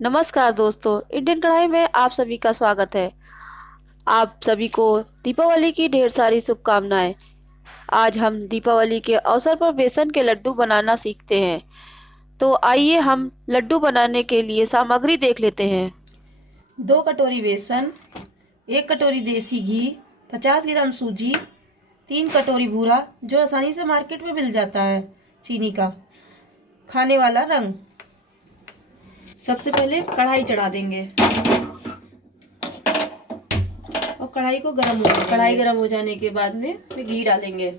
नमस्कार दोस्तों, इंडियन कढ़ाई में आप सभी का स्वागत है। आप सभी को दीपावली की ढेर सारी शुभकामनाएं। आज हम दीपावली के अवसर पर बेसन के लड्डू बनाना सीखते हैं। तो आइए हम लड्डू बनाने के लिए सामग्री देख लेते हैं। 2 कटोरी बेसन, 1 कटोरी देसी घी, 50 ग्राम सूजी, 3 कटोरी बूरा जो आसानी से मार्केट में मिल जाता है, चीनी का खाने वाला रंग। सबसे पहले कढ़ाई चढ़ा देंगे और कढ़ाई गर्म हो जाने के बाद में फिर घी डालेंगे।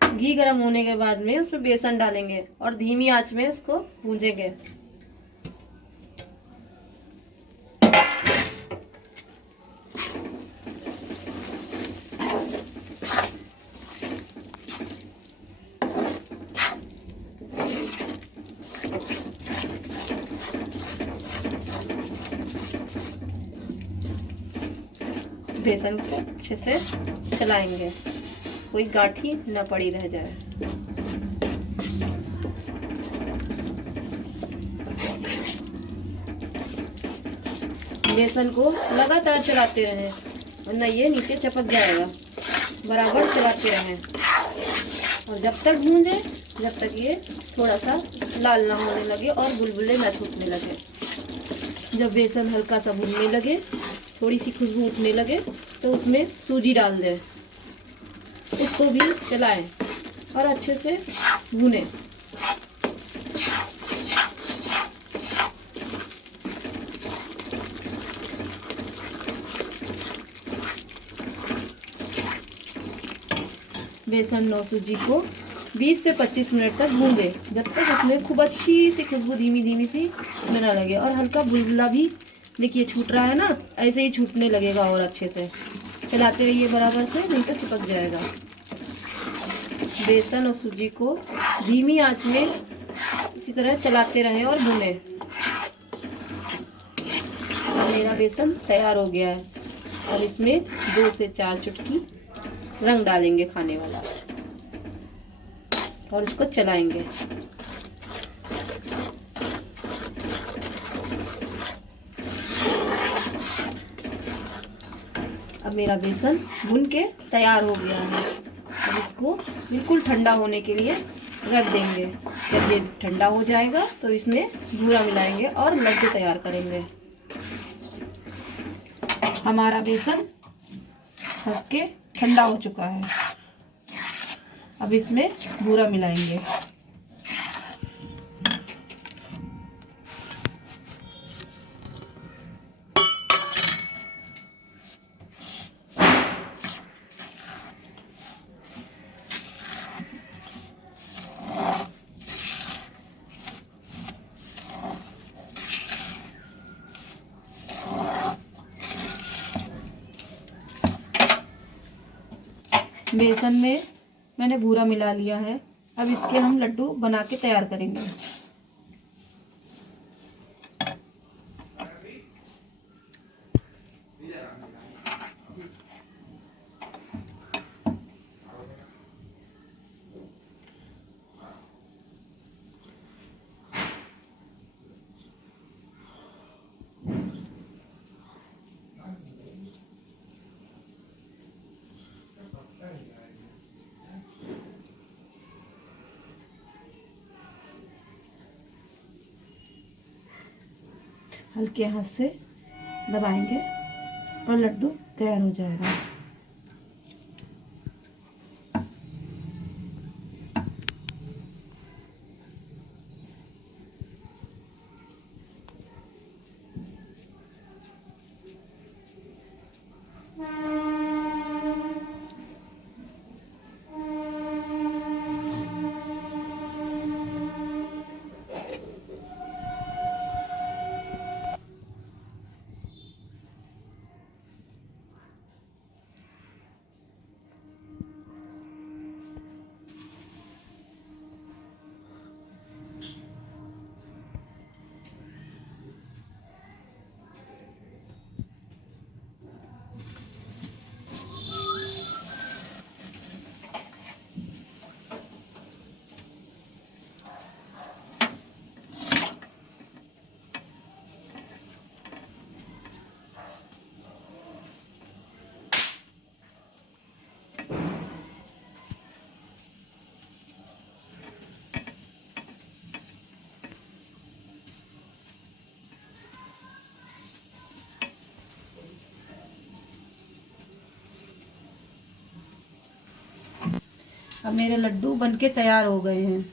घी गर्म होने के बाद में उसमें बेसन डालेंगे और धीमी आंच में इसको भूंजेंगे। बेसन को अच्छे से चलाएंगे, कोई गांठी न पड़ी रह जाए। बेसन को लगातार चलाते रहें वरना ये नीचे चिपक जाएगा। बराबर चलाते रहें और जब तक भूंजे जब तक ये थोड़ा सा लाल ना होने लगे और बुलबुले न छूटने लगे। जब बेसन हल्का सा भूनने लगे, थोड़ी सी खुशबू उठने लगे तो उसमें सूजी डाल दें। इसको भी चलाएं और अच्छे से भूनें। बेसन और सूजी को 20 से 25 मिनट तक भूनें, जब तक उसमें खूब अच्छी सी खुशबू धीमी धीमी सी ना लगे और हल्का बुलबुला भी देखिए छूट रहा है ना, ऐसे ही छूटने लगेगा। और अच्छे से चलाते रहिए बराबर से, नहीं तो चिपक जाएगा। बेसन और सूजी को धीमी आंच में इसी तरह चलाते रहें और भूनें। मेरा बेसन तैयार हो गया है। अब इसमें 2 से 4 चुटकी रंग डालेंगे खाने वाला और इसको चलाएंगे। अब मेरा बेसन भून के तैयार हो गया है। अब इसको बिल्कुल ठंडा होने के लिए रख देंगे। जब ये ठंडा हो जाएगा तो इसमें बूरा मिलाएंगे और लड्डू तैयार करेंगे। हमारा बेसन फंस के ठंडा हो चुका है। अब इसमें बूरा मिलाएंगे। बेसन में मैंने बूरा मिला लिया है। अब इसके हम लड्डू बना के तैयार करेंगे। हल्के हाथ से दबाएंगे और लड्डू तैयार हो जाएगा। अब मेरे लड्डू बनके तैयार हो गए हैं।